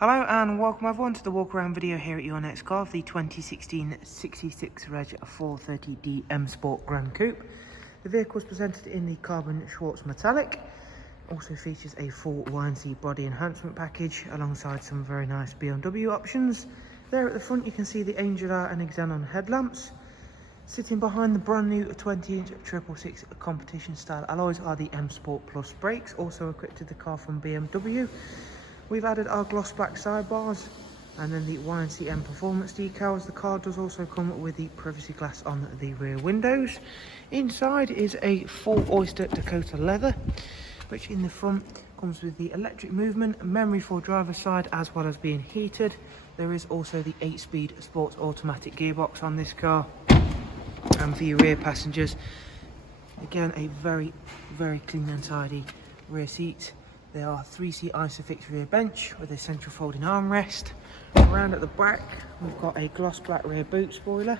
Hello and welcome everyone to the walk around video here at your next car of the 2016 66 Reg 430D M Sport Gran Coupe. The vehicle is presented in the carbon Schwarz metallic. Also features a full YNC body enhancement package alongside some very nice BMW options. There at the front you can see the Angular and xenon headlamps. Sitting behind the brand new 20-inch 666 competition style alloys are the M Sport Plus brakes, also equipped with the car from BMW. We've added our gloss black sidebars and then the YNC Mperformance decals. The car does also come with the privacy glass on the rear windows. Inside is a full Oyster Dakota leather, which in the front comes with the electric movement, memory for driver's side as well as being heated. There is also the 8-speed sports automatic gearbox on this car. And for your rear passengers, again a very clean and tidy rear seat. There are 3-seat Isofix rear bench with a central folding armrest. Around at the back we've got a gloss black rear boot spoiler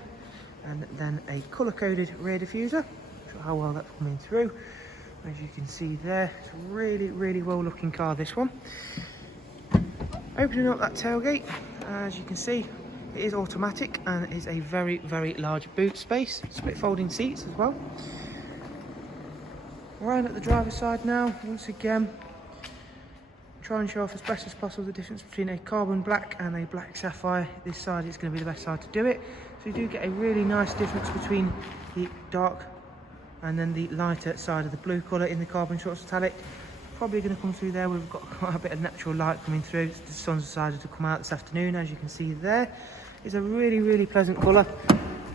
and then a colour coded rear diffuser. Not sure how well that's coming through. As you can see there, it's a really well looking car, this one. Opening up that tailgate, as you can see it is automatic and it is a very large boot space. Split folding seats as well. Around at the driver's side now, once again try and show off as best as possible the difference between a carbon black and a black sapphire. This side is going to be the best side to do it. So you do get a really nice difference between the dark and then the lighter side of the blue colour in the carbon Schwarz metallic. Probably going to come through there. We've got quite a bit of natural light coming through. The sun's decided to come out this afternoon, as you can see there. It's a really pleasant colour.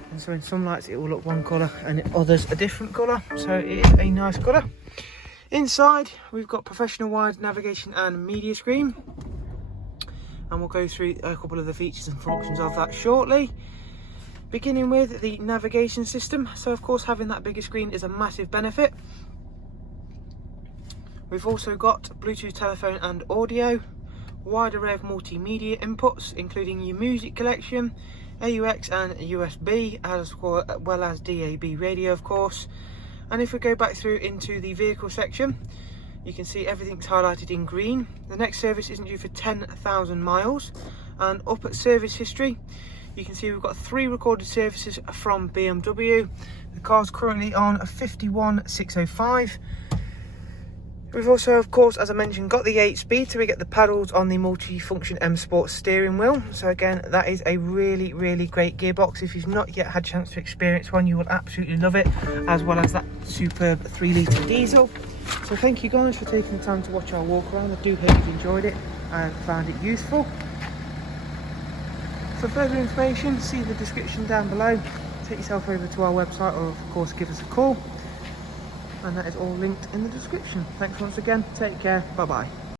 And so in some lights it will look one colour and in others a different colour. So it is a nice colour. Inside we've got professional wide navigation and media screen, and we'll go through a couple of the features and functions of that shortly. Beginning with the navigation system, so of course having that bigger screen is a massive benefit. We've also got Bluetooth telephone and audio, wide array of multimedia inputs including your music collection, AUX and USB, as well as DAB radio of course. And if we go back through into the vehicle section, you can see everything's highlighted in green. The next service isn't due for 10,000 miles. And up at service history, you can see we've got 3 recorded services from BMW. The car's currently on a 51,605. We've also, of course, as I mentioned, got the 8-speed, so we get the paddles on the multi-function M Sport steering wheel. So again, that is a really great gearbox. If you've not yet had a chance to experience one, you will absolutely love it, as well as that superb 3-litre diesel. So thank you guys for taking the time to watch our walk around. I do hope you've enjoyed it and found it useful. For further information, see the description down below. Take yourself over to our website, or of course give us a call. And that is all linked in the description. Thanks once again. Take care. Bye bye.